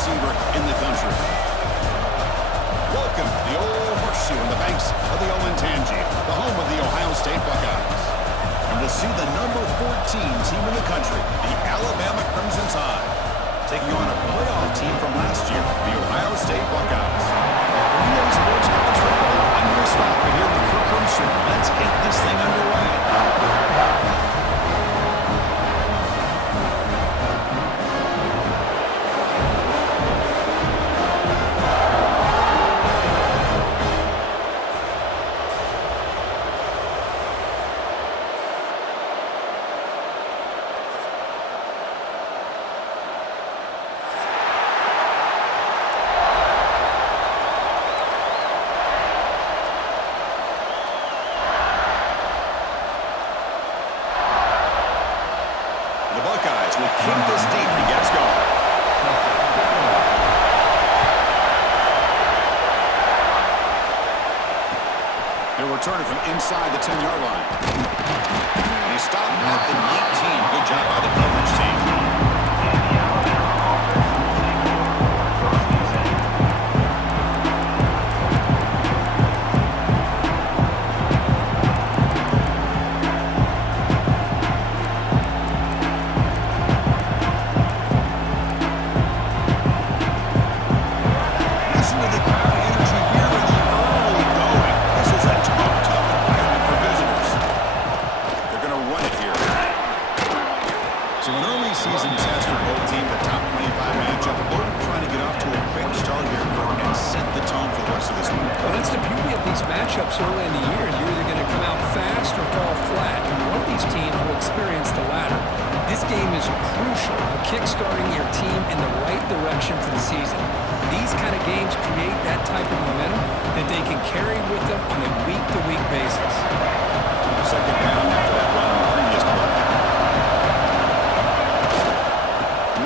receiver in the country. Welcome to the old horseshoe on the banks of the Olentangy, the home of the Ohio State Buckeyes. And we'll see the number 14 team in the country, the Alabama Crimson Tide, taking on a playoff team from last year, the Ohio State Buckeyes. EA Sports College Football, I'm Chris Falker here in the courtroom, so let's get this thing underway. Kick this deep and gets going. They're returning from inside the 10-yard line. And he stopped at the 19. Good job by the coverage team. Matchups early in the year, you're either going to come out fast or fall flat, and one of these teams will experience the latter. This game is crucial for kickstarting your team in the right direction for the season. These kind of games create that type of momentum that they can carry with them on a week-to-week basis. Second down after that run on the previous play.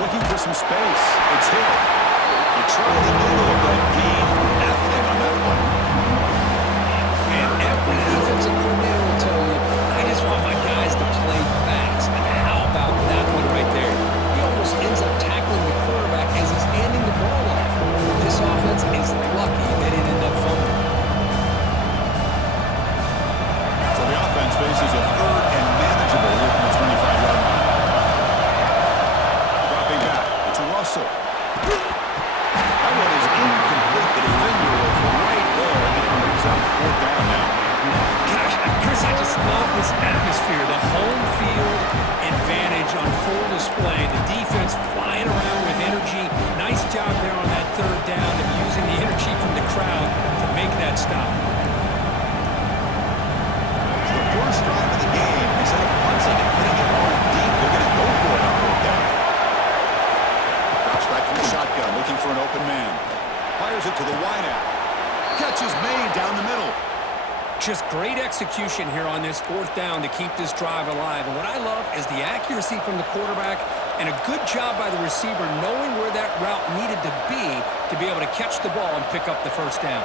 Looking for some space. It's Hill. They try to middle, but gain nothing on that one. Every defensive coordinator will tell you, I just want my guys to play fast. And how about that one right there? He almost ends up tackling the quarterback as he's handing the ball off. This offense is lucky they didn't end up fumbling. So the offense faces a third and manageable here from the 25-yard line. Dropping back, it's Russell. That one is incomplete. The defender was right there, and it brings up fourth down now. Gosh, Chris, I just love this atmosphere. The home field advantage on full display. The defense flying around with energy. Nice job there on that third down of using the energy from the crowd to make that stop. So the first drive of the game, instead of punting and putting it on deep, they're going to go for it on fourth down. Drops back from the shotgun, looking for an open man. Fires it to the wideout. Catch is made down the middle. Just great execution here on this fourth down to keep this drive alive. And what I love is the accuracy from the quarterback and a good job by the receiver knowing where that route needed to be able to catch the ball and pick up the first down.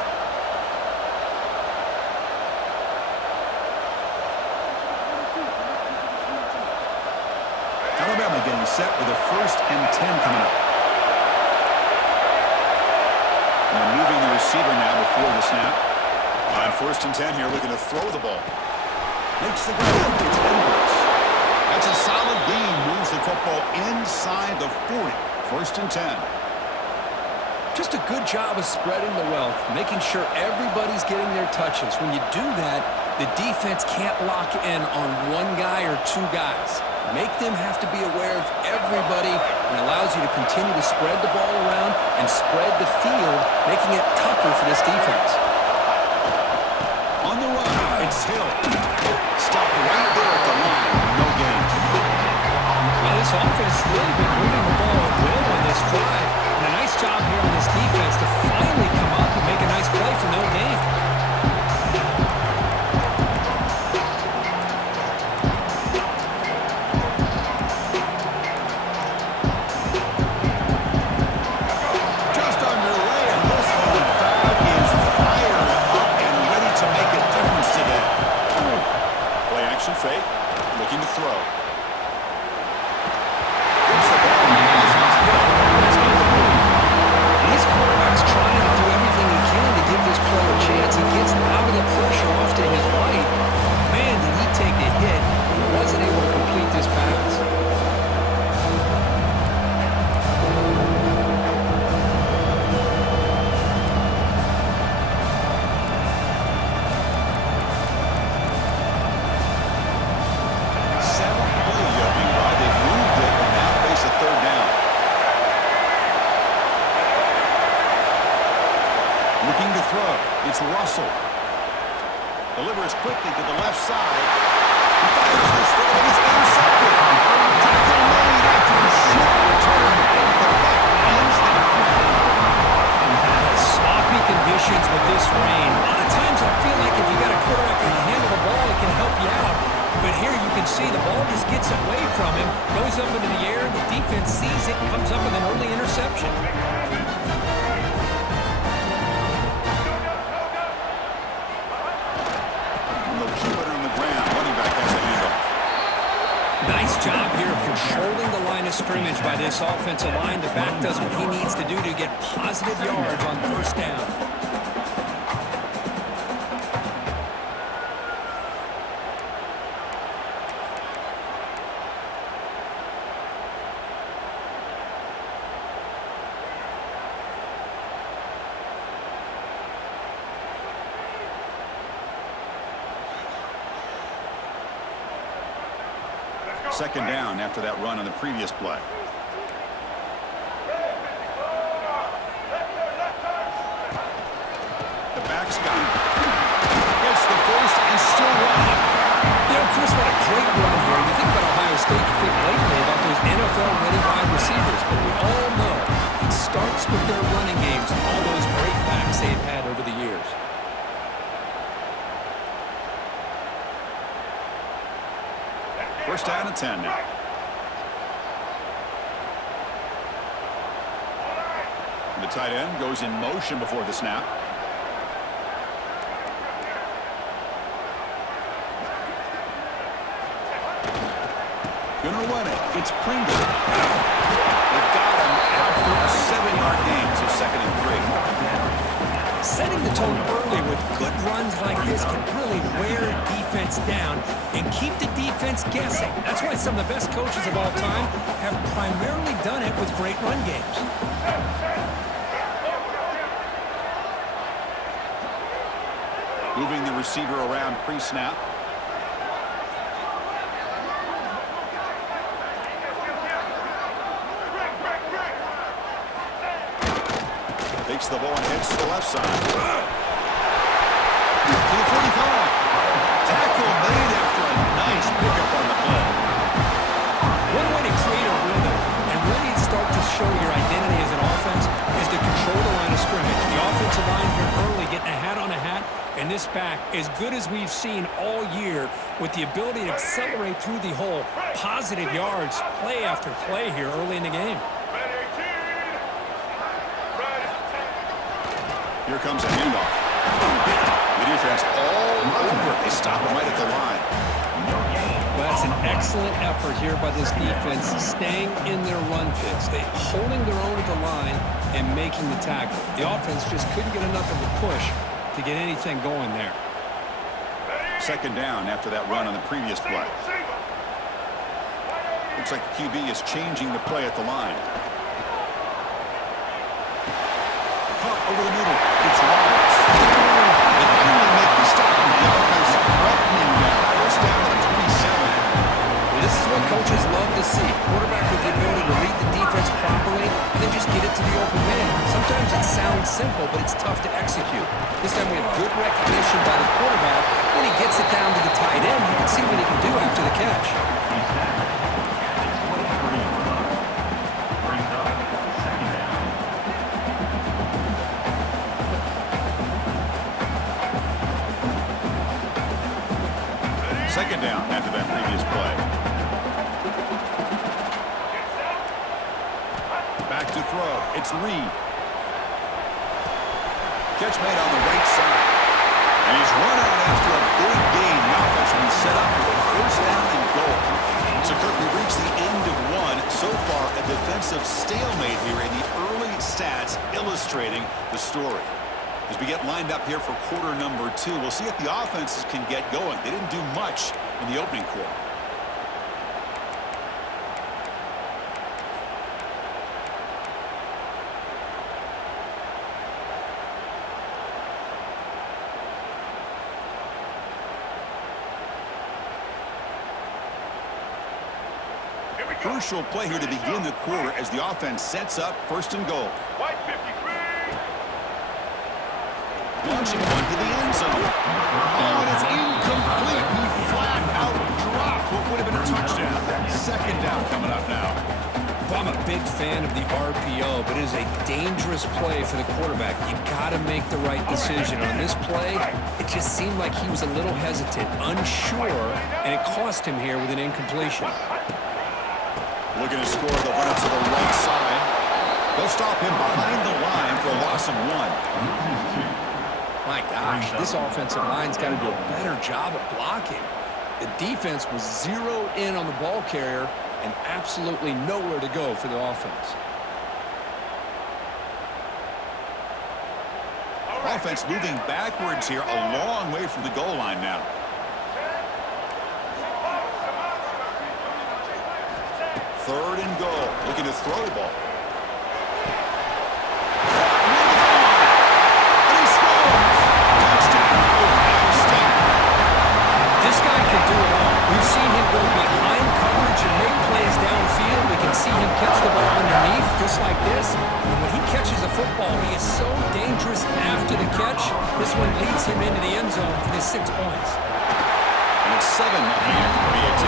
Alabama getting set with a 1st and 10 coming up. And moving the receiver now before the snap. On 1st and 10 here, looking to throw the ball. Makes the grab. It's Edwards. That's a solid gain. Moves the football inside the 40. 1st and 10. Just a good job of spreading the wealth, making sure everybody's getting their touches. When you do that, the defense can't lock in on one guy or two guys. Make them have to be aware of everybody, and allows you to continue to spread the ball around and spread the field, making it tougher for this defense. On the run, it's Hill. Stopped right there at the line. No gain. Well, this offense has really been moving the ball at will on this drive. And a nice job here on this defense to finally come up and make a nice play for no gain. Just underway, and this one crowd is fire. It's Russell. Delivers quickly to the left side. He fires this throw, and it's intercepted. Tackle made after a short return. The puck ends that play. Sloppy conditions with this rain. A lot of times I feel like if you got a quarterback that can handle the ball, it can help you out. But here you can see the ball just gets away from him, goes up into the air, and the defense sees it and comes up with an early interception. They'll keep it on the ground. Running back has the handoff. Nice job here of controlling the line of scrimmage by this offensive line. The back does what he needs to do to get positive yards on first down. Second down after that run on the previous play. The back's got it. Gets the first and still running. You know, Chris, what a great run here. You think about Ohio State, you think lately about those NFL-ready wide receivers, but we all know it starts with their running games and all those great backs they've had over the years. First down and 10 now. The tight end goes in motion before the snap. Gonna run it. It's Pringle. They've got him after a 7-yard gain, so second and 3. Setting the tone early with good runs like this can really wear defense down and keep the defense guessing. That's why some of the best coaches of all time have primarily done it with great run games. Moving the receiver around pre-snap. Takes the ball and heads to the left side. To the 45. Tackle made after a nice pickup on the play. One way to create a rhythm and really start to show your identity as an offense is to control the line of scrimmage. The offensive line here early getting a hat on a hat, and this back, as good as we've seen all year, with the ability to accelerate through the hole, positive yards, play after play here early in the game. Here comes a handoff. The defense all over. They stop him right at the line. Well, that's an excellent effort here by this defense, staying in their run fits. They holding their own at the line and making the tackle. The offense just couldn't get enough of a push to get anything going there. Second down after that run on the previous play. Looks like the QB is changing the play at the line. Caught over the middle. It's Roberts. They finally make the stop. The offense threatening now. First down at 27. Well, this is what coaches love to see. Quarterback with the ability to read the defense properly and then just get it to the open man. Sometimes it sounds simple, but it's tough to execute. This time we have good recognition by the quarterback. When he gets it down to the tight end, you can see what he can do after the catch. Second down after that previous play. Back to throw. It's Reed. Catch made on the right side. And he's run out after a big gain. The offense will be set up with a first down and goal. So, Kirk, we reached the end of one. So far, a defensive stalemate here in the early stats illustrating the story. As we get lined up here for quarter number 2, we'll see if the offenses can get going. They didn't do much in the opening quarter. Crucial play here to begin the quarter as the offense sets up first and goal. White 53. Line launching one to the end zone. Oh, and it's incomplete. He flat out dropped what would have been a touchdown. Second down coming up now. Well, I'm a big fan of the RPO, but it is a dangerous play for the quarterback. You got to make the right decision. On this play, it just seemed like he was a little hesitant, unsure, and it cost him here with an incompletion. Looking to score the runner to the right side. They'll stop him behind the line for a loss of 1. My gosh, this offensive line's got to do a better job of blocking. The defense was zeroed in on the ball carrier and absolutely nowhere to go for the offense. Offense moving backwards here, a long way from the goal line now. Third and goal, looking to throw the ball. And he scores! Touchdown, Ohio State. This guy can do it all. We've seen him go behind coverage and make plays downfield. We can see him catch the ball underneath, just like this. And when he catches a football, he is so dangerous after the catch. This one leads him into the end zone for the 6 points. And it's 7-0 after BAT.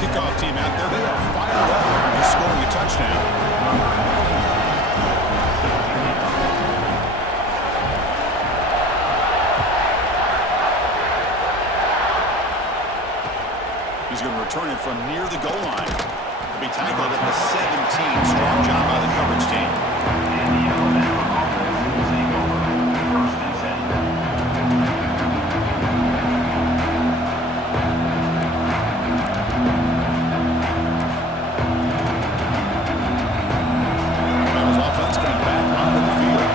Kickoff team out there. They are fired up after scoring a touchdown. He's going to return it from near the goal line. He'll be tackled at the 17. Strong job by the coverage team. Bama's offense coming back onto the field.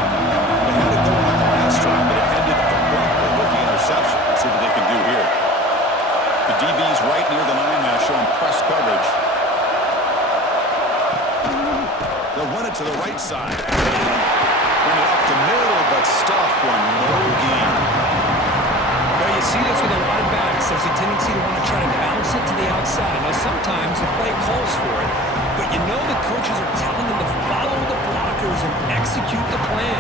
They had it going on the last drive, but it ended abruptly with the interception. Let's see what they can do here. The DB's right near the line now, showing press coverage. They'll run it to the right side. Run it up the middle, but stuff for no gain. Now you see this with a lot of backs. There's a tendency to want to try to bounce it to the outside. Now sometimes the play calls for it, but you know the coaches are telling them to follow the blockers and execute the plan.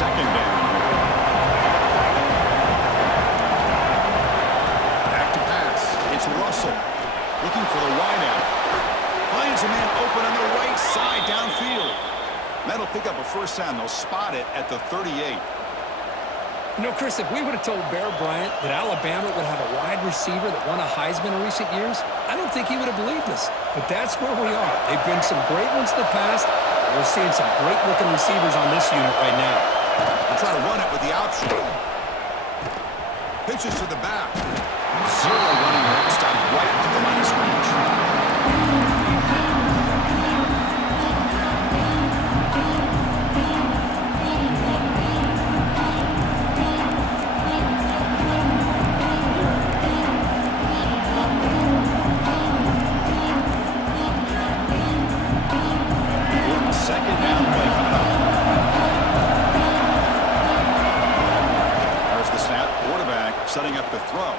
Second down. Back to pass. It's Russell looking for the wideout. Finds a man open on the right side downfield. That'll pick up a first down. They'll spot it at the 38. You know, Chris, if we would have told Bear Bryant that Alabama would have a wide receiver that won a Heisman in recent years, I don't think he would have believed us. But that's where we are. They've been some great ones in the past. We're seeing some great-looking receivers on this unit right now. They'll try to run it with the option. Pitches to the back. Zero running back, stop right at the line of scrimmage. Second down play coming up. There's the snap. Quarterback setting up the throw.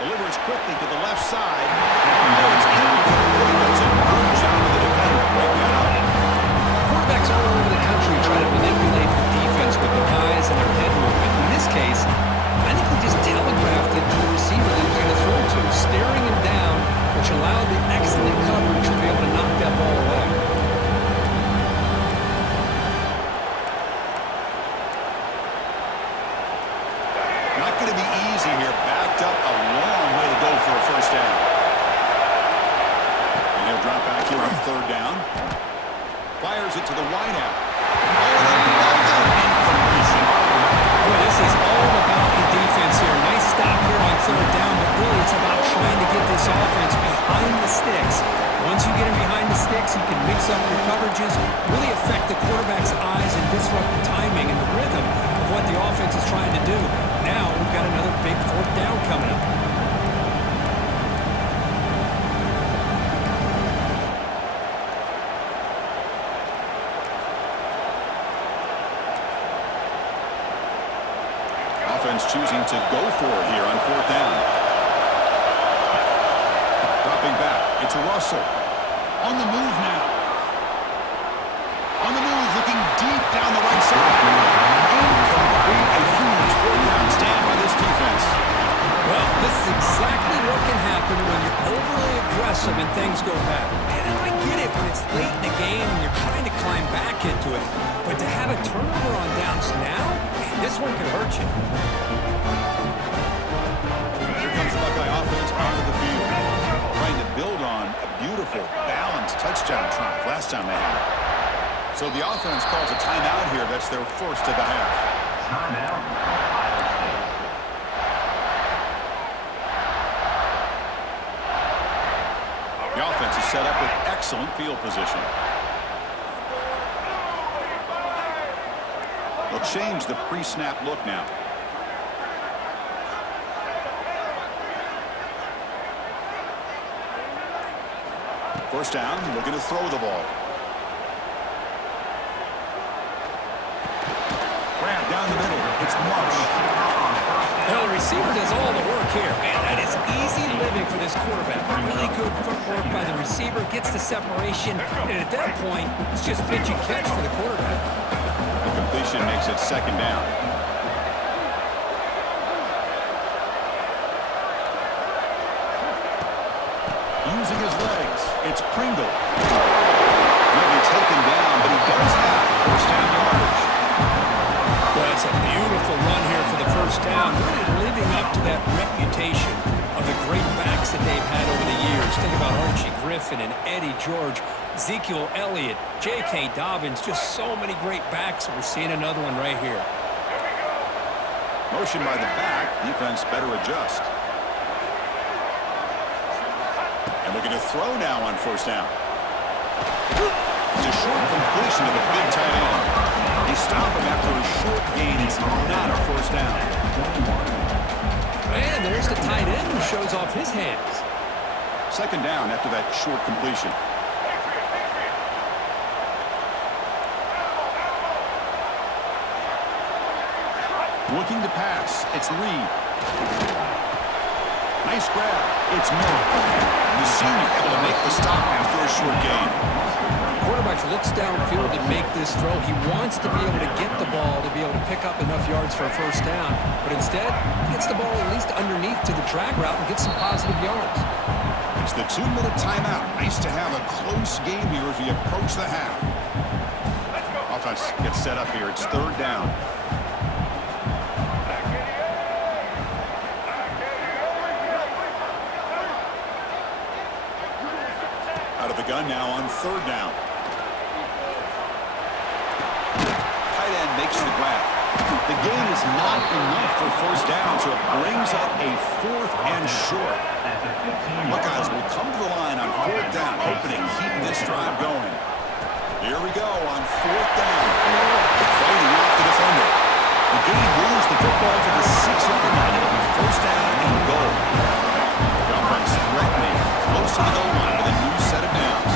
Delivers quickly to the left side. Oh, it's incomplete. That's a good job of the defender to break that up. Quarterbacks all over the country try to manipulate the defense with their eyes and their head movement. In this case, I think he just telegraphed it to the receiver that he was going to throw to, staring him down, which allowed the excellent coverage to be able to knock that ball away. Not going to be easy here. Backed up a long way to go for a first down. And he'll drop back here on third down. Fires it to the wideout. Incompletion. Boy, this is all about the defense here. Nice stop here on third down, but really it's about trying to get this offense behind the sticks. Once you get him behind the sticks, you can mix up your coverages, really affect the quarterback's eyes and disrupt the timing and the rhythm of what the offense is trying to do. Now we've got another big fourth down coming up. offense choosing to go for it here on 4th down. Dropping back. It's Russell. On the move now. On the move, looking deep down the right side. Incomplete. A huge 4th down stand by this defense. Well, this is exactly what can happen when you're overly aggressive and things go bad. And I get it when it's late in the game and you're trying to climb back into it. But to have a turnover on downs now, man, this one could hurt you. Here comes the Buckeye offense onto the field. Trying to build on a beautiful, balanced touchdown drive last time they had it. So the offense calls a timeout here. That's their first of the half. Timeout. The offense is set up with excellent field position. They'll change the pre-snap look now. First down, looking to throw the ball. Grab down the middle. It's Marsh. Well, the receiver does all the work here. Man, that is easy living for this quarterback. Really good footwork by the receiver, gets the separation, and at that point, it's just pitch and catch for the quarterback. The completion makes it 2nd down. Using his legs, it's Pringle. He'll be taken down, but he does have 1st down yardage. Well, that's a beautiful run here for the 1st down. Really living up to that reputation of the great backs that they've had over the years. Think about Archie Griffin and Eddie George, Ezekiel Elliott, J.K. Dobbins, just so many great backs. We're seeing another one right here. Motion by the back, defense better adjust. And looking to throw now on 1st down. It's a short completion to the big tight end. They stop him after a short gain. It's not a 1st down. And there's the tight end who shows off his hands. 2nd down after that short completion. Looking to pass. It's Reed. Nice grab. It's Miller. The senior able to make the stop after a short gain. Quarterback looks downfield to make this throw. He wants to be able to get the ball to be able to pick up enough yards for a 1st down. But instead, he gets the ball at least underneath to the drag route and gets some positive yards. It's the 2-minute timeout. Nice to have a close game here as we approach the half. Offense gets set up here. It's 3rd down. Out of the gun now on 3rd down. Tight end makes the grab. The gain is not enough for 1st down, so it brings up a 4th and short. Buckeyes will come to the line on 4th down, hoping to keep this drive going. Here we go on 4th down. Fighting off the defender. The gain moves the football to the 6-yard line. 1st down and goal. The offense threatening close to the goal line with a new set of downs.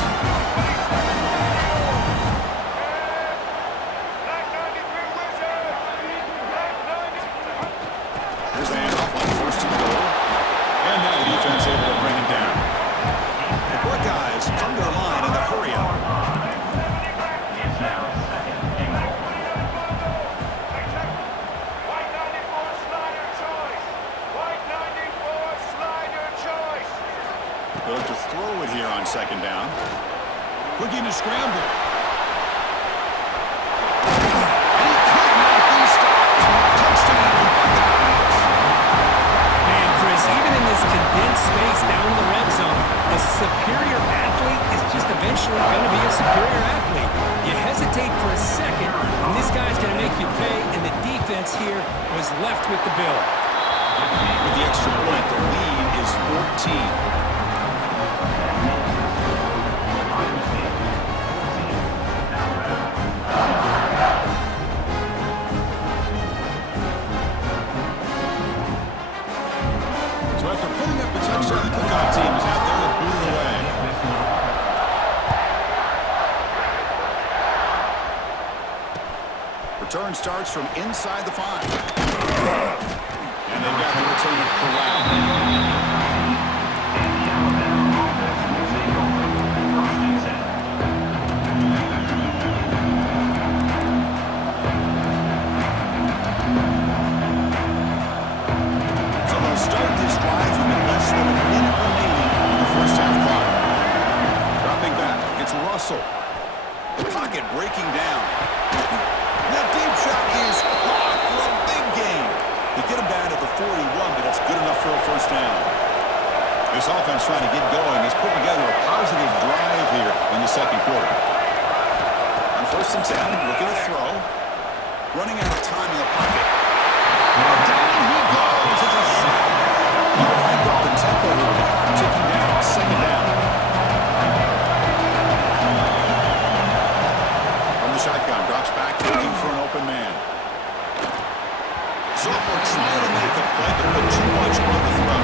Here's the handoff on 1st and goal. And now the defense able to bring him down. The Buckeyes come to the line in the hurry up. They'll look to throw it here on 2nd down. Looking to scramble. And he could not be stopped. Touchdown, Buckeyes. And Chris, even in this condensed space down in the red zone, a superior athlete is just eventually going to be a superior athlete. You hesitate for a second, and this guy's going to make you pay, and the defense here was left with the bill. With the extra point, the lead is 14. So after putting up the touchdown, the kickoff team is out there to boot it away. Return starts from inside the 5. And they've got the return of Corral. So they'll start this drive with less than a minute remaining in the first half clock. Dropping back, it's Russell. The pocket breaking down. That deep shot is caught for a big gain. They get him down at the 41, but it's good enough for a first down. This offense trying to get going has put together a positive drive here in the second quarter. On 1st and 10, looking to throw. Running out of time in the pocket. Now down he goes. It's a sack. He will hype up the tempo here with the clock ticking down. 2nd down. From the shotgun, drops back, looking for an open man. So we're trying to make a play, but put too much on the throw.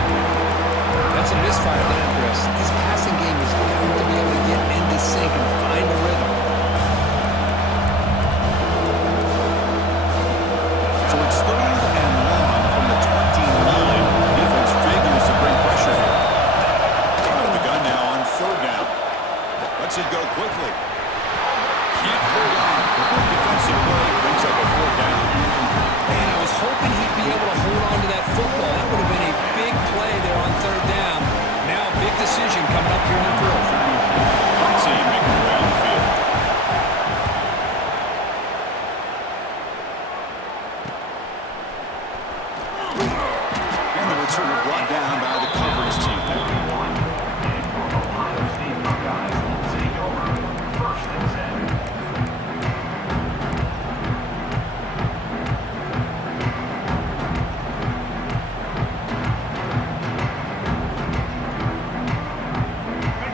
That's a misfire there, Chris. This passing game is going to be able to get into sync and find a rhythm. So it's 3rd and long from the 29. Defense figures to bring pressure here. Out of the gun now on 3rd down. Lets it go quickly. Can't hold on. Defensive play brings up a 4th down. Man, I was hoping he'd be able to hold on to that football. That would have been a big play there on 3rd down. Now a big decision coming up here on 4th. Team making their way on the field. And the returner brought down by the coverage team there.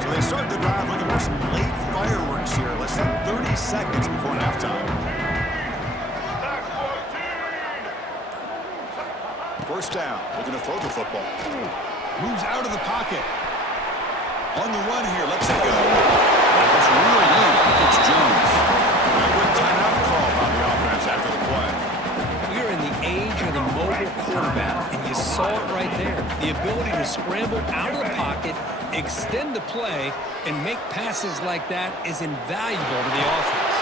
So they start the drive looking for some late fireworks here. Less than 30 seconds before halftime. 1st down, looking to throw the football. Moves out of the pocket. On the run here, lets it go. It's reeled in. It's Jones. And a quick timeout call by the offense after the play. We are in the age of the mobile quarterback, and you saw it right there. The ability to scramble out of the pocket, extend the play, and make passes like that is invaluable to the offense.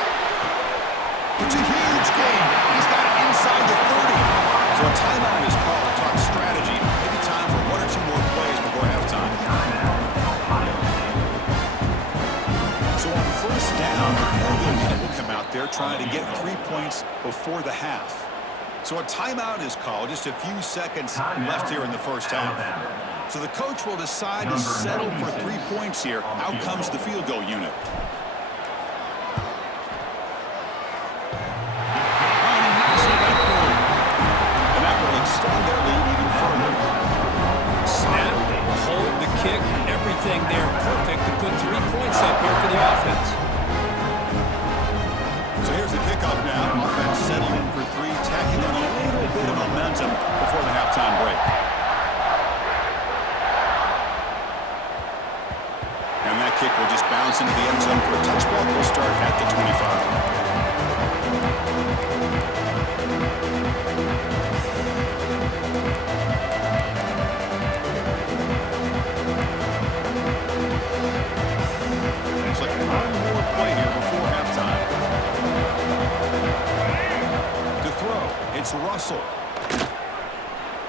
It's a huge game. He's got it inside the 30. So a timeout is called to talk strategy. Maybe time for 1 or 2 more plays before halftime. So on 1st down, the field goal unit will come out there trying to get 3 points before the half. So a timeout is called. Just a few seconds left here in the first half. So the coach will decide to settle for 3 points here. Out comes the field goal unit. Extend their lead even further. Snap, hold, the kick, everything there perfect to put 3 points up here for the offense. So here's the kickoff now. Offense settling in for 3, tacking on a little bit of momentum before the halftime break. And that kick will just bounce into the end zone for a touchback. We'll start at the 25. Looks like one more play here before halftime. To throw, it's Russell.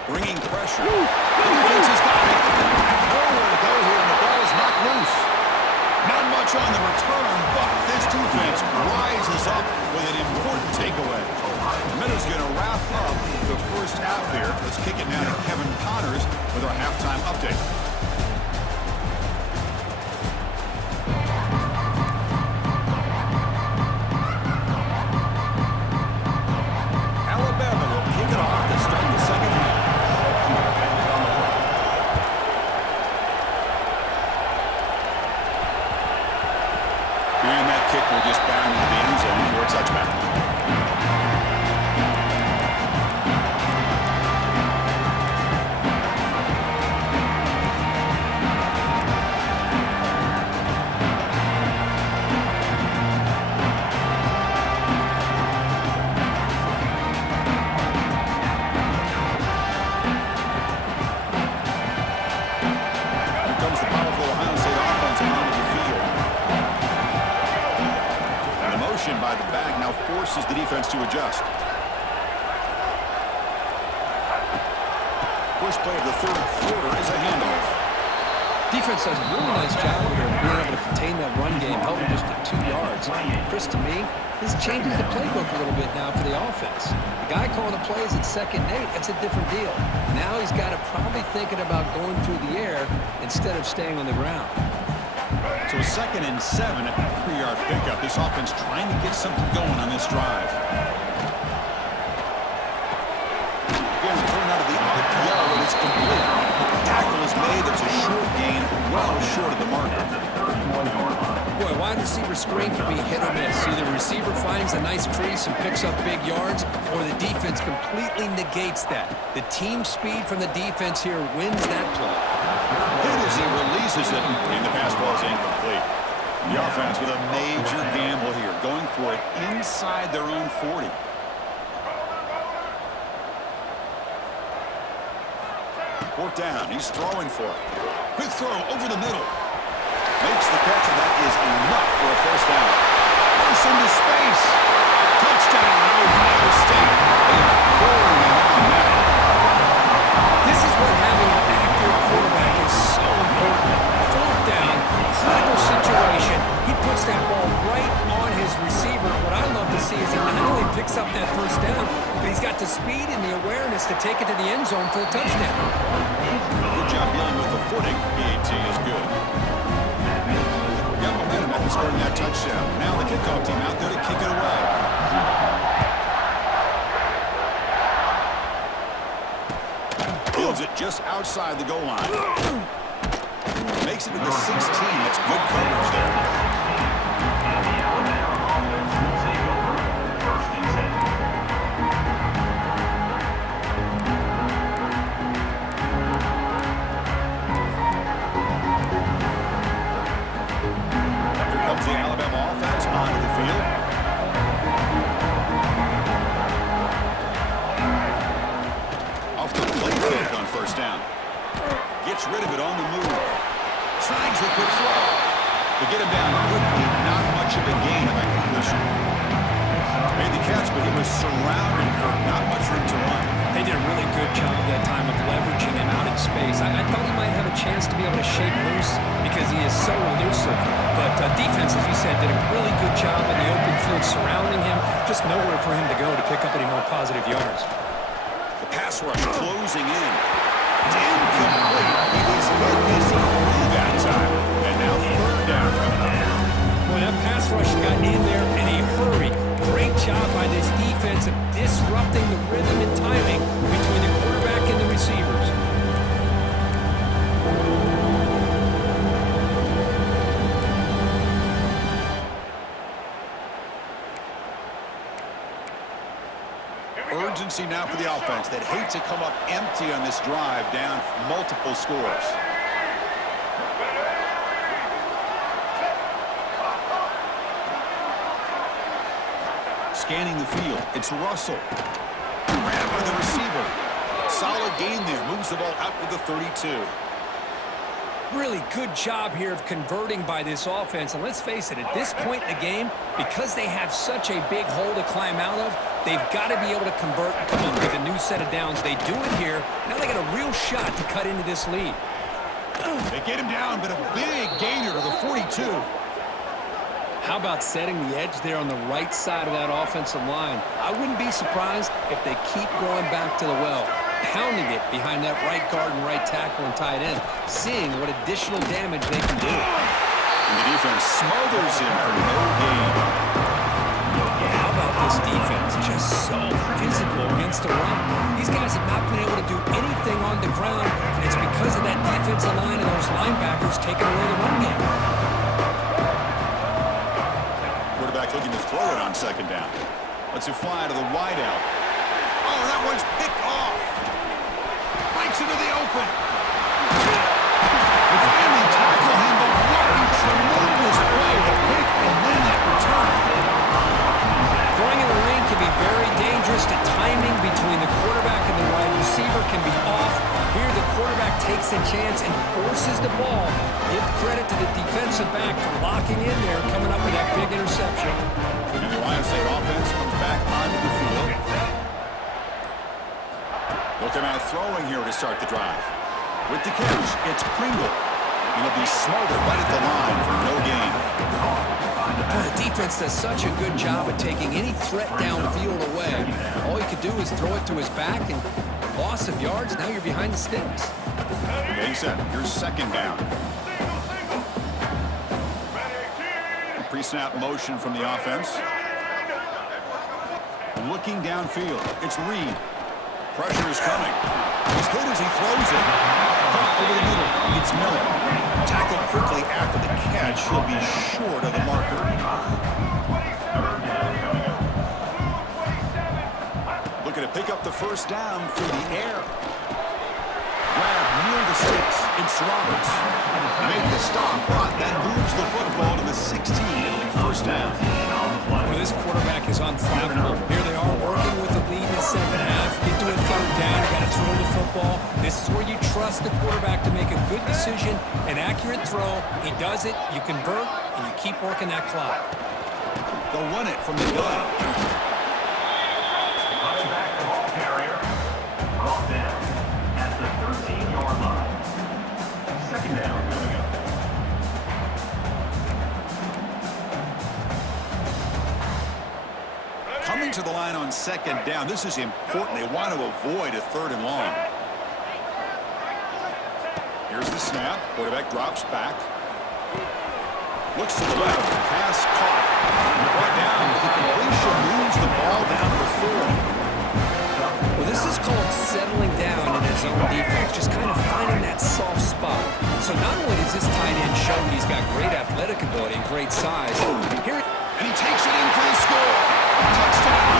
Bringing pressure. The defense has got it. Nowhere to go here, and the ball is knocked loose. Not much on the return, but this defense rises up with an important takeaway. The Minnows going to wrap up the first half here. Let's kick it now to Kevin Connors with our halftime update. Alabama will kick it off to start the second half. And that kick will just bound into the end zone for a touchback. forces the defense to adjust. First play of the third quarter is a handoff. Defense does a really nice job here of being able to contain that run game, held him just at 2 yards. Chris, to me, this changes the playbook a little bit now for the offense. The guy calling the plays at 2nd and 8, that's a different deal. Now he's got to probably thinking about going through the air instead of staying on the ground. So a 2nd and 7 at the 3-yard pickup. This offense trying to get something going on this drive. Again, thrown out of the RPO, and it's complete. Tackle is made. That's a short gain, well short of the marker. Boy, wide receiver screen can be hit or miss. Either the receiver finds a nice crease and picks up big yards, or the defense completely negates that. The team speed from the defense here wins that play. Hit as he releases it, and the pass ball is incomplete. The offense with a major gamble here, going for it inside their own 40. Fourth down, he's throwing for it. Quick throw over the middle. Makes the catch, and that is enough for a first down. Bursts into space. Touchdown, Ohio State. They are pouring him on now. This is where having an accurate quarterback is so important. Fourth down, critical situation. He puts that ball right on his receiver. What I love to see is he not only picks up that first down, but he's got the speed and the awareness to take it to the end zone for a touchdown. Good job dealing with the footing. PAT is good. Got momentum after scoring that touchdown. Now the kickoff team out there to kick it away. Fields it just outside the goal line. Makes it to the 16. That's good coverage there. The Alabama offense onto the field. Off the play fake on first down. Gets rid of it on the move. Tries a quick throw. To get him down quickly, not much of a gain on that completion. Made the catch, but he was surrounded for not much room to run. They did a really good job that time of leveraging him out in space. I thought he might have a chance to be able to shake loose because he is so elusive. But defense, as you said, did a really good job in the open field surrounding him. Just nowhere for him to go to pick up any more positive yards. The pass rush closing in. It's incomplete. He was hit as he threw that time. And now third down coming up. Boy, that pass rush got in there in a hurry. Great job by this defense of disrupting the rhythm and timing between the quarterback and the receivers. Urgency now for the offense that hate to come up empty on this drive, down multiple scores. Scanning the field, it's Russell. Grabbed by the receiver. Solid gain there, moves the ball out to the 32. Really good job here of converting by this offense. And let's face it, at this point in the game, because they have such a big hole to climb out of, they've got to be able to convert and come up with a new set of downs. They do it here. Now they got a real shot to cut into this lead. They get him down, but a big gainer to the 42. How about setting the edge there on the right side of that offensive line? I wouldn't be surprised if they keep going back to the well, pounding it behind that right guard and right tackle and tight end, seeing what additional damage they can do. And the defense smothers him for no gain. Yeah, how about this defense? Just so physical against the run. These guys have not been able to do anything on the ground, and it's because of that defensive line and those linebackers taking away the run game. Quarterback looking to throw it on second down. Lets it fly to the wideout. Oh, that one's picked off. Breaks into the open. They finally tackle him, but what a tremendous play to pick and win that return. Throwing in the lane can be very dangerous. The timing between the quarterback and the wide receiver can be off. Here, the quarterback takes a chance and forces the ball. Give credit to the defensive back for locking in there, coming up with that big interception. And the Ohio State offense comes back onto the field. They'll come out throwing here to start the drive. With the catch, it's Pringle. He'll be smothered right at the line for no gain. The defense does such a good job of taking any threat downfield away. All you could do is throw it to his back, and loss of yards, now you're behind the sticks. Okay, set. Here's second down. Pre-snap motion from the offense. Looking downfield. It's Reed. Pressure is coming. He's good as he throws it. Caught over the middle. It's Miller. Tackled quickly after the catch. He'll be short of the marker. Looking to pick up the first down through the air. Grab near the 6. It's Roberts. Make the stop, but that moves the football to the 16. It'll be first down. Well, this quarterback is unflappable. Here they are working with the lead in the second half. Get to a third down. You got to throw the football. This is where you trust the quarterback to make a good decision, an accurate throw. He does it, you convert, and you keep working that clock. They'll run it from the gun. Running back the ball carrier. Brought down at the 13-yard line. Second down coming up. Coming to the line on second down. This is important. They want to avoid a third and long. Here's the snap. Quarterback drops back. Looks to the left. Pass caught. Brought down. The completion moves the ball down to 4. Well, this is called settling down in his own defense, just kind of finding that soft spot. So not only does this tight end show he's got great athletic ability and great size, here and he takes it in for the score. Touchdown.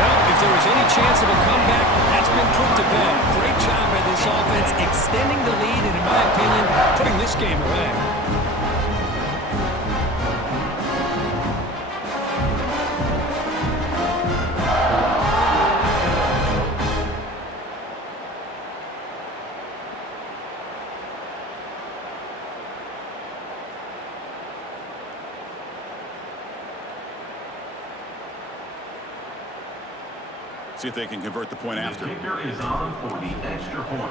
Well, if there was any chance of a comeback, that's been put to bed. Great job by this offense extending the lead and, in my opinion, putting this game away. See if they can convert the point after. The kicker is on for the extra point.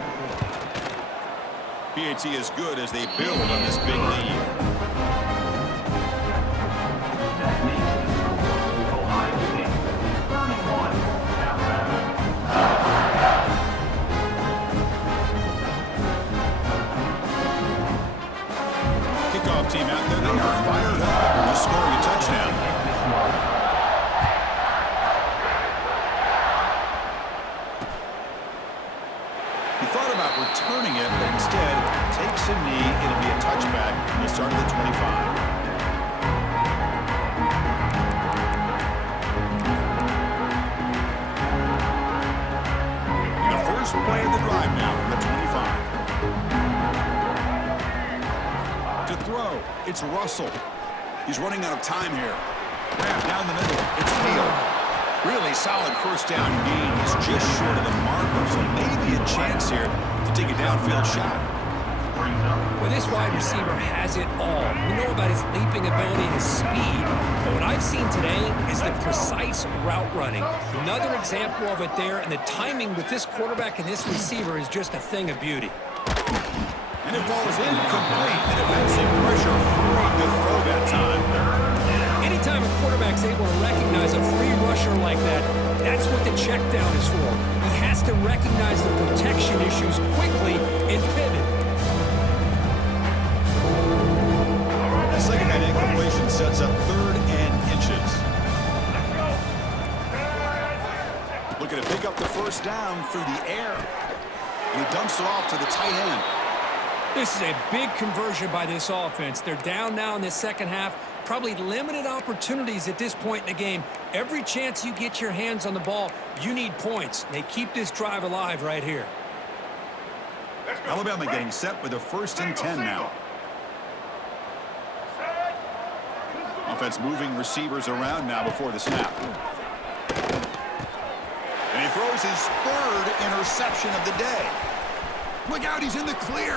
PAT is good as they build on this big lead. That makes the score Ohio State 31, Alabama. Kickoff team out there. They are fired up after just scoring a touchdown. Returning it, but instead takes a knee. It'll be a touchback from the start of the 25. The first play of the drive now from the 25. To throw, it's Russell. He's running out of time here. Grab down the middle. It's Hale. Really solid first down gain. He's just short of the marker, so maybe a chance here to take a downfield shot. Well, this wide receiver has it all. We know about his leaping ability and his speed, but what I've seen today is the precise route running. Another example of it there, and the timing with this quarterback and this receiver is just a thing of beauty. And it falls incomplete. The defensive pressure hurried to throw that time. Anytime a quarterback's able to recognize a free rusher like that, that's what the check down is for. He has to recognize the protection issues quickly and pivot. The second that incompletion sets up 3rd and inches. Looking to pick up the first down through the air. And he dumps it off to the tight end. This is a big conversion by this offense. They're down now in the second half. Probably limited opportunities at this point in the game. Every chance you get your hands on the ball, you need points. They keep this drive alive right here. Alabama getting set with a 1st and 10 now. Offense moving receivers around now before the snap. And he throws his third interception of the day. Look out, he's in the clear.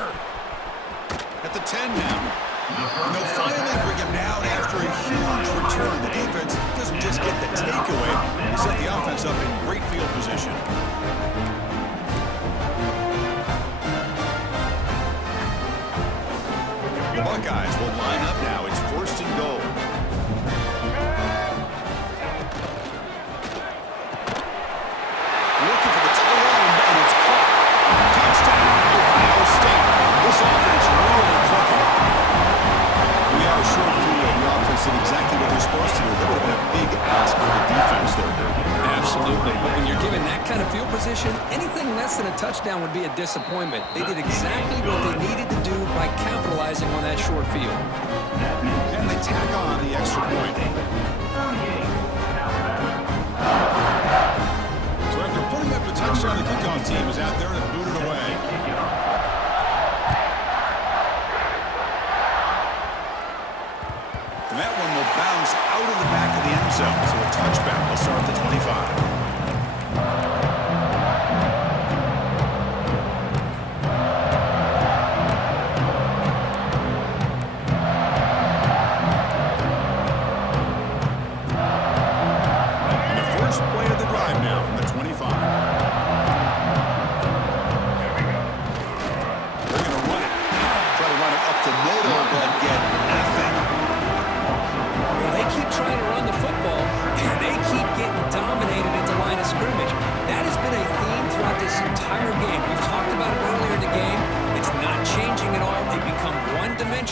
At the 10 now. And they'll finally bring him down after a huge return. The defense doesn't just get the takeaway. They set the offense up in great field position. The Buckeyes will line up now. It's 1st and goal. Looking for the tight end, and it's caught. Touchdown, Ohio State. This offense really clicking. We have a short field. The offense did exactly what they're supposed to do. That would have been a big ask for the defense there. Absolutely. But when you're given that kind of field position, anything less than a touchdown would be a disappointment. They did exactly what they needed to do by capitalizing on that short field. And they tack on the extra point. So after putting up a touchdown, the kickoff team is out there to boot it away. And that one will bounce out of the back of the end zone. So a touchback will start at the 25.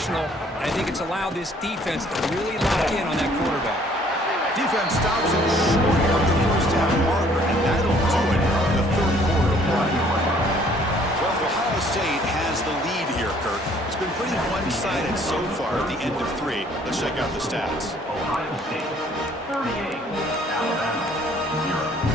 I think it's allowed this defense to really lock in on that quarterback. Defense stops it short of the first down marker, and that'll do it in the third quarter of play. Well, Ohio State has the lead here, Kirk. It's been pretty one-sided so far at the end of 3. Let's check out the stats. Ohio State, 38. Alabama, 0.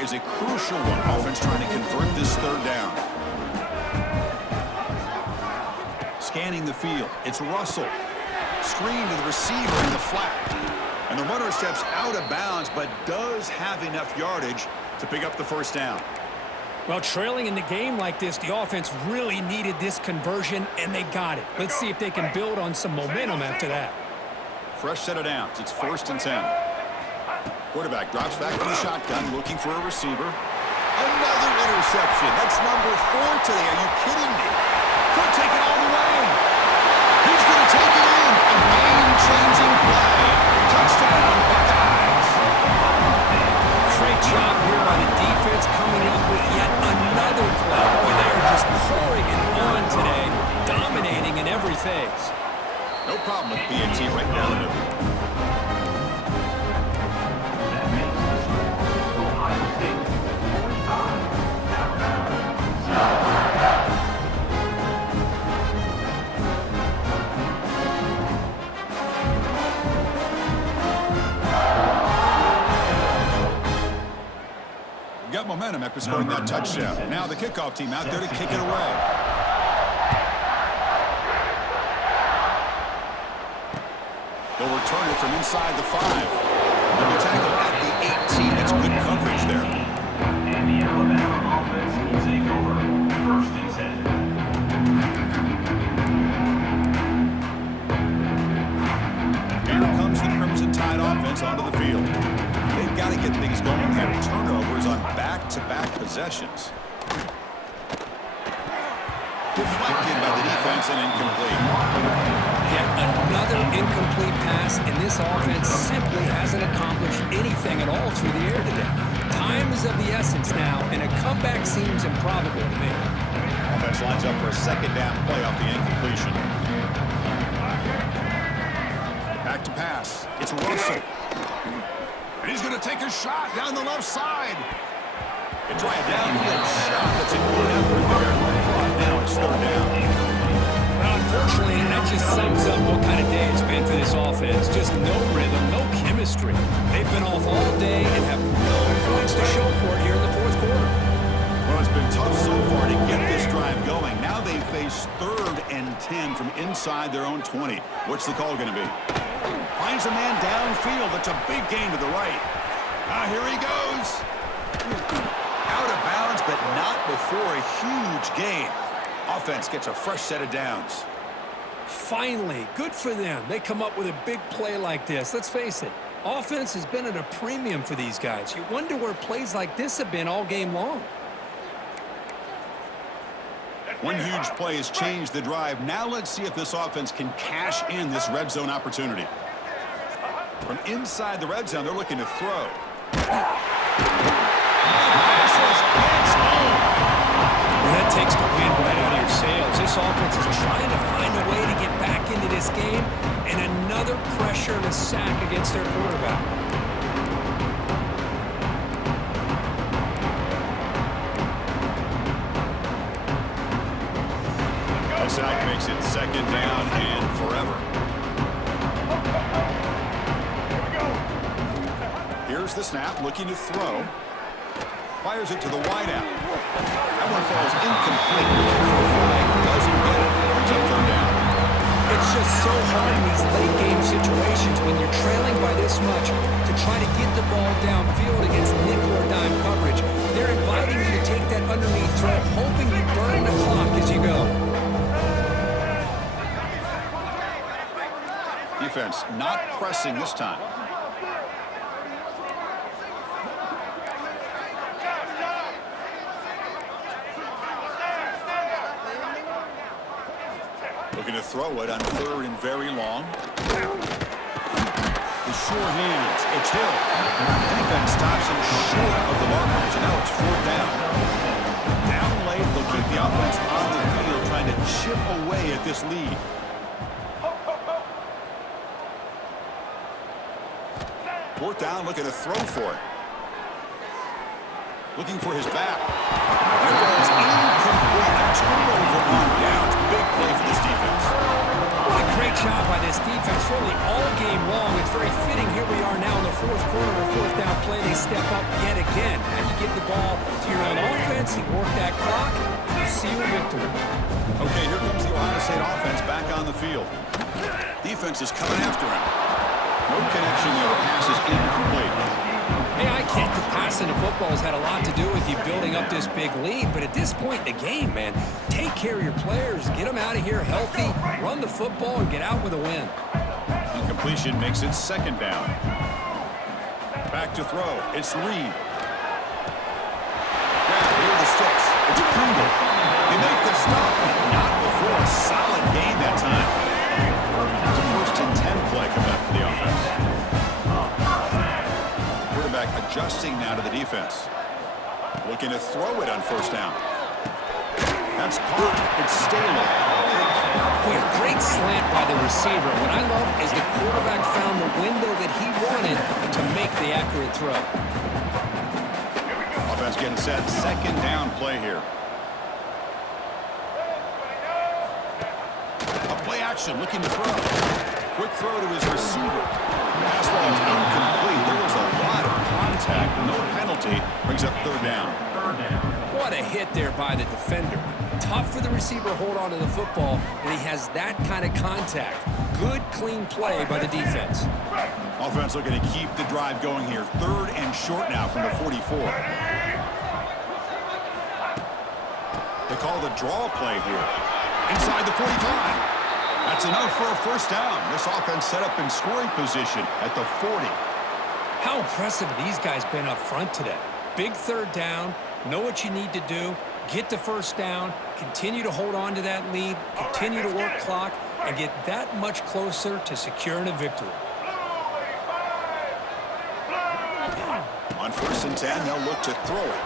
Is a crucial one. Offense trying to convert this third down. Scanning the field. It's Russell. Screen to the receiver in the flat. And the runner steps out of bounds, but does have enough yardage to pick up the first down. Well, trailing in the game like this, the offense really needed this conversion, and they got it. Let's see if they can build on some momentum after that. Fresh set of downs. It's 1st and 10. Quarterback drops back from the shotgun, looking for a receiver. Another interception. That's number 4 today. Are you kidding me? Could take it all the way. He's going to take it in. A game-changing play. Touchdown, Buckeyes. Great job here by the defense coming up with yet another play where they're just pouring it on today, dominating in every phase. No problem with PAT right down the middle. Got momentum after scoring that touchdown. Now the kickoff team out there to kick it away. They'll return it from inside the 5. They'll be tackled at the 18. That's good coverage there. And the Alabama offense will take over. 1st and 10. Here comes the Crimson Tide offense onto the field. They've got to get things going here. Turnovers on back-to-back possessions. Deflected by the defense and incomplete. Yet another incomplete pass, and this offense simply hasn't accomplished anything at all through the air today. Time is of the essence now, and a comeback seems improbable to me. Offense lines up for a 2nd down play off the incompletion. Back to pass. It's Russell. And he's going to take a shot down the left side. It's right downfield shot. That's a good effort there. Now it's 3rd down. Well, Unfortunately, that just sums up what kind of day it's been for this offense. Just no rhythm, no chemistry. They've been off all day and have no points to show for it here in the fourth quarter. Well, it's been tough so far to get this drive going. Now they face 3rd and 10 from inside their own 20. What's the call going to be? Finds a man downfield. That's a big gain to the right. Here he goes. Out of bounds, but not before a huge gain. Offense gets a fresh set of downs. Finally, good for them. They come up with a big play like this. Let's face it, offense has been at a premium for these guys. You wonder where plays like this have been all game long. One huge play has changed the drive. Now let's see if this offense can cash in this red zone opportunity. From inside the red zone, they're looking to throw. Well, that takes the wind right out of your sails. This offense is trying to find a way to get back into this game, and another pressure and a sack against their quarterback. The sack makes it 2nd down and forever. Here's the snap, looking to throw. Fires it to the wideout. That one falls incomplete. Doesn't get it. Brings up 3rd down. It's just so hard in these late-game situations when you're trailing by this much to try to get the ball downfield against nickel or dime coverage. They're inviting you to take that underneath throw, hoping you burn the clock as you go. Defense not pressing this time. Looking to throw it on 3rd and very long. The sure hands. It's Hill. Defense stops him short of the markers, and now it's 4th down. Down late, they'll keep the offense on the field, trying to chip away at this lead. 4th down, looking to throw for it. Looking for his back. It was incomplete. A turnover on downs. Big play for this defense. What a great job by this defense really all game long. It's very fitting. Here we are now in the fourth quarter of 4th down play. They step up yet again. Now you give the ball to your own offense. You work that clock. You seal victory. Okay, here comes the Ohio State offense back on the field. Defense is coming after him. No connection there. The pass is incomplete. Hey, I get the passing of football has had a lot to do with you building up this big lead, but at this point in the game, man, take care of your players, get them out of here healthy, run the football, and get out with a win. Incompletion makes it 2nd down. Back to throw. It's Reed. Grab near the sticks. It's Pringle. They make the stop, but not before a solid gain that time. It's a 1st and 10 play come back for the offense. Quarterback adjusting now to the defense. Looking to throw it on 1st down. That's caught. It's Staley. Boy, a great slant by the receiver. What I love is the quarterback found the window that he wanted to make the accurate throw. Offense getting set. 2nd down play here. A play action looking to throw. Quick throw to his receiver. Pass ball is incomplete. There was a lot of contact. No penalty. Brings up 3rd down. What a hit there by the defender. Tough for the receiver to hold on to the football, and he has that kind of contact. Good, clean play by the defense. Offense looking to keep the drive going here. 3rd and short now from the 44. They call the draw play here. Inside the 45. That's enough for a 1st down. This offense set up in scoring position at the 40. How impressive have these guys been up front today? Big 3rd down, know what you need to do, get the 1st down, continue to hold on to that lead, continue to work clock, and get that much closer to securing a victory. On 1st and 10, they'll look to throw it.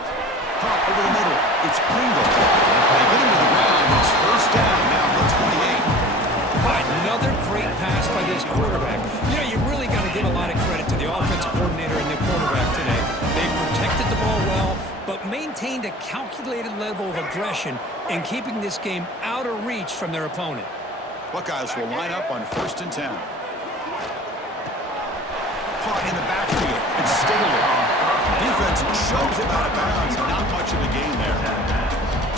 Caught over the middle. It's Pringle. They get him to the ground. It's 1st down now at 28. Another great pass by this quarterback. You know, you really got to give a lot of credit to the offensive coordinator and the quarterback today. They protected the ball well, but maintained a calculated level of aggression in keeping this game out of reach from their opponent. Buckeyes will line up on 1st and 10. Caught in the backfield. It's Staley. Defense shoves him out of bounds. Not much of a gain there.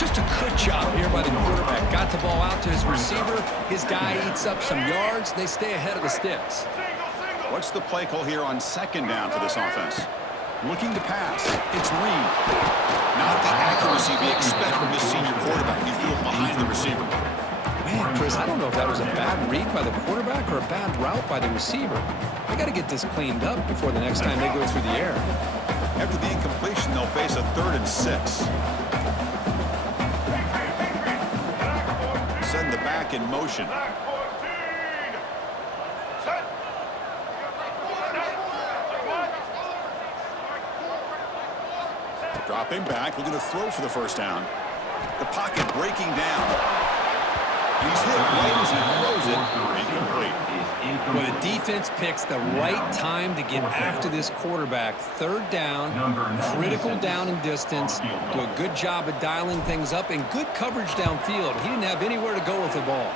Just a good job here by the quarterback. Got the ball out to his receiver. His guy eats up some yards. They stay ahead of the sticks. What's the play call here on 2nd down for this offense? Looking to pass. It's Reed. Not the accuracy we expect from this senior quarterback. You feel behind the receiver. Man, Chris, I don't know if that was a bad read by the quarterback or a bad route by the receiver. They got to get this cleaned up before the next time they go through the air. After the incompletion, they'll face a 3rd and 6. Send the back in motion. Dropping back, looking to throw for the 1st down. The pocket breaking down. He's hit right as he throws it. Incomplete. Well, the defense picks the right time to get after this quarterback. 3rd down, critical down and distance. Do a good job of dialing things up and good coverage downfield. He didn't have anywhere to go with the ball.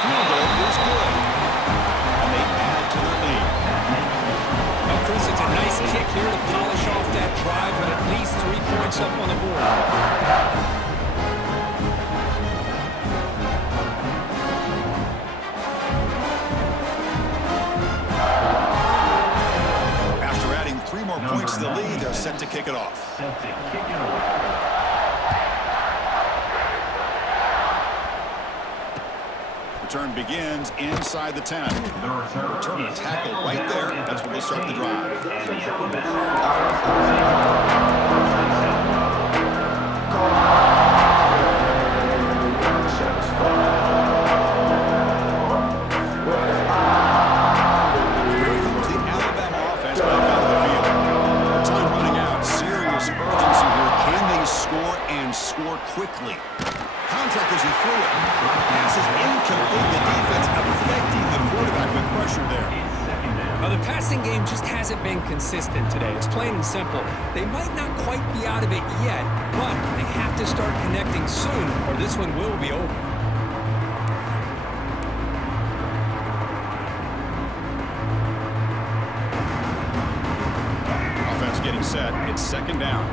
Field goal is good. And they add to the lead. Now, Chris, it's a nice kick here to polish off that drive with at least 3 points up on the board. Points to the lead. They're set to kick it off. Return begins inside the 10. Return a tackle right there. That's when they start the drive. Quickly. Contact as he threw it. Pass is incomplete. The defense affecting the quarterback with pressure there. Well, the passing game just hasn't been consistent today. It's plain and simple. They might not quite be out of it yet, but they have to start connecting soon or this one will be over. Offense getting set. It's 2nd down.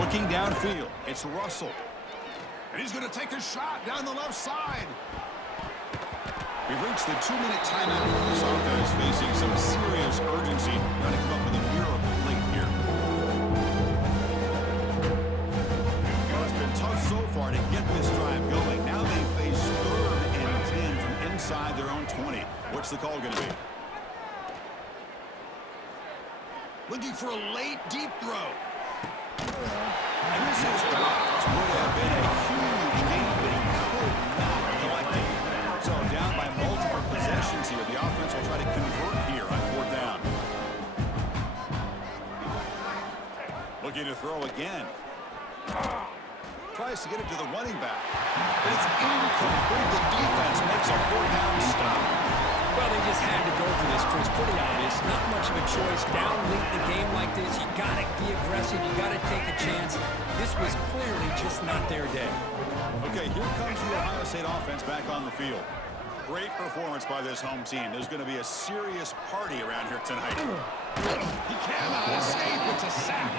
Looking downfield, it's Russell. And he's going to take a shot down the left side. We've reached the 2-minute timeout. This offense facing some serious urgency. Trying to come up with a miracle late here. Well, it's been tough so far to get this drive going. Now they face 3rd and 10 from inside their own 20. What's the call going to be? Looking for a late deep throw. And this is dropped. Would have been a huge game, but he could not collect it. So down by multiple possessions here, the offense will try to convert here on 4th down. Looking to throw again. Tries to get it to the running back. But it's incomplete. The defense makes a 4th down stop. Well, they just had to go for this, Chris. Pretty obvious. Not much of a choice. Down late in the game like this, you got to be aggressive. You got to take a chance. This was clearly just not their day. Okay, here comes the Ohio State offense back on the field. Great performance by this home team. There's going to be a serious party around here tonight. He cannot escape. It's a sack.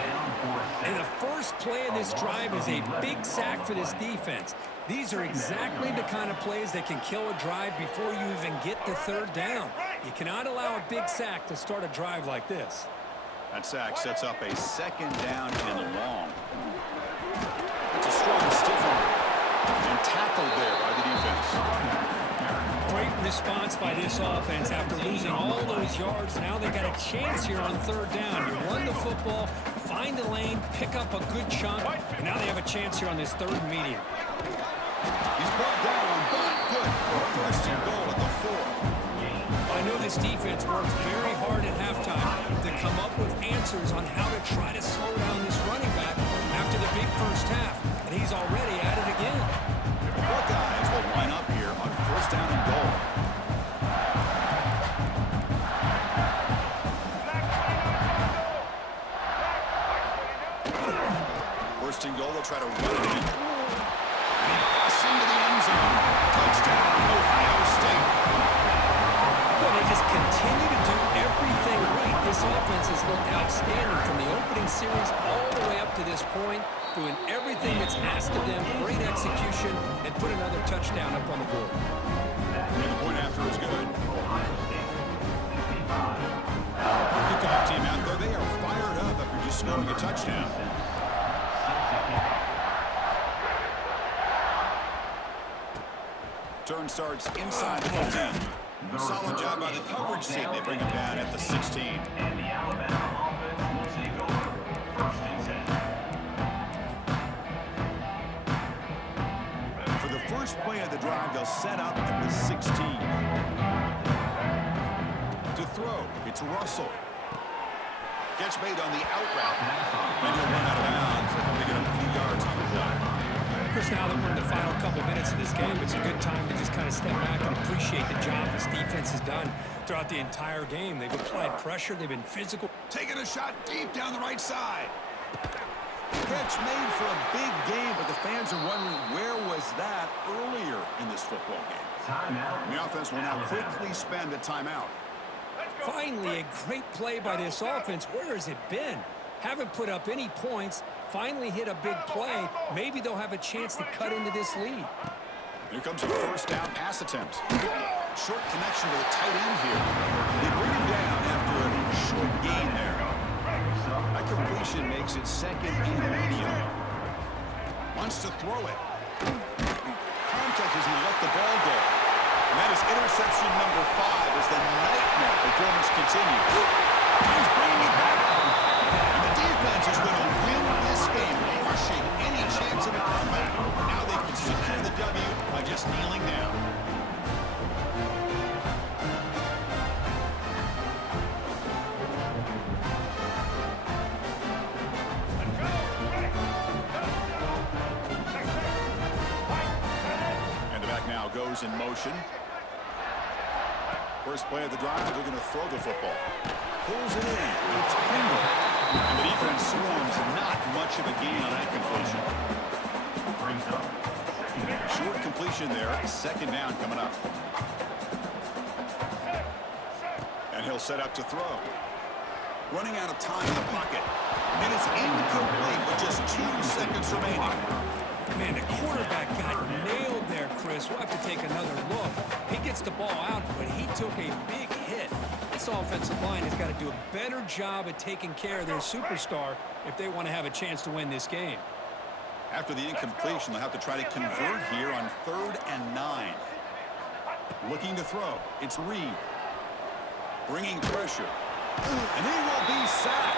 And the first play of this drive is a big sack for this defense. These are exactly the kind of plays that can kill a drive before you even get to 3rd down. You cannot allow a big sack to start a drive like this. That sack sets up a 2nd down and long. It's a strong stiff arm and tackled there by the defense. Great response by this offense after losing all those yards. Now they got a chance here on 3rd down. You run the football, find the lane, pick up a good chunk, and now they have a chance here on this 3rd and medium. He's brought down, but good for a 1st and goal at the 4. I know this defense worked very hard at halftime to come up with answers on how to try to slow down this running back after the big 1st half, and he's already at it again. The Buckeyes will line up here on 1st down and goal. 1st and goal, they'll try to run it in. points all the way up to this point, doing everything that's asked of them, great execution, and put another touchdown up on the board. And the point after is good. Ohio State, 55. Kickoff team out there. They are fired up after just scoring a touchdown. Turn starts inside the 15. Solid job by the coverage team. They bring him down at the 16. And the Alabama offense will take over. First and 10. For the first play of the drive, they'll set up at the 16. To throw, it's Russell. Catch made on the out route. And he'll run out of bounds. They'll pick it up a few yards on the play. Chris, now that we're in the final couple minutes of this game, it's a good time to just kind of step back and appreciate the job this defense has done throughout the entire game. They've applied pressure. They've been physical. Taking a shot deep down the right side. Catch made for a big game, but the fans are wondering where was that earlier in this football game. Timeout. The offense will now quickly spend a timeout. Finally, a great play by this offense. Where has it been? Haven't put up any points. Finally hit a big play. Maybe they'll have a chance to cut into this lead. Here comes a first down pass attempt. Short connection to the tight end here. They bring him down after a short gain there. That completion makes it second and medium. Wants to throw it. Contact as he let the ball go. And that is interception number 5 as the nightmare performance continues. He's bringing it back. And the defense is going to win this game, crushing any chance of a comeback. Now they can secure the W by just kneeling down. And the back now goes in motion. First play of the drive, they're going to throw the football. Pulls it in. It's Pringle. And the defense swarms, not much of a gain on that completion. Brings up second down. Short completion there. Second down coming up. And he'll set up to throw. Running out of time in the pocket. And it's incomplete with just 2 seconds remaining. Man, the quarterback got nailed there, Chris. We'll have to take another look. He gets the ball out, but he took a big hit. This offensive line has got to do a better job at taking care of their superstar if they want to have a chance to win this game. After the incompletion, they'll have to try to convert here on 3rd and 9. Looking to throw. It's Reed. Bringing pressure. And he will be sacked.